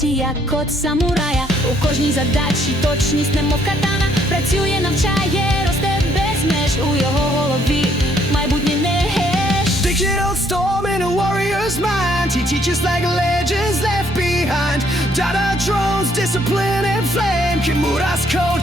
Планує місія код самурая. У кожній задачі точність, немов катана. Працює, навчає, росте без меж у його голові. Майбутнє не геш. Digital storm in a warrior's mind. He teaches like legends left behind. Data drones, discipline and flame. Kimura's code,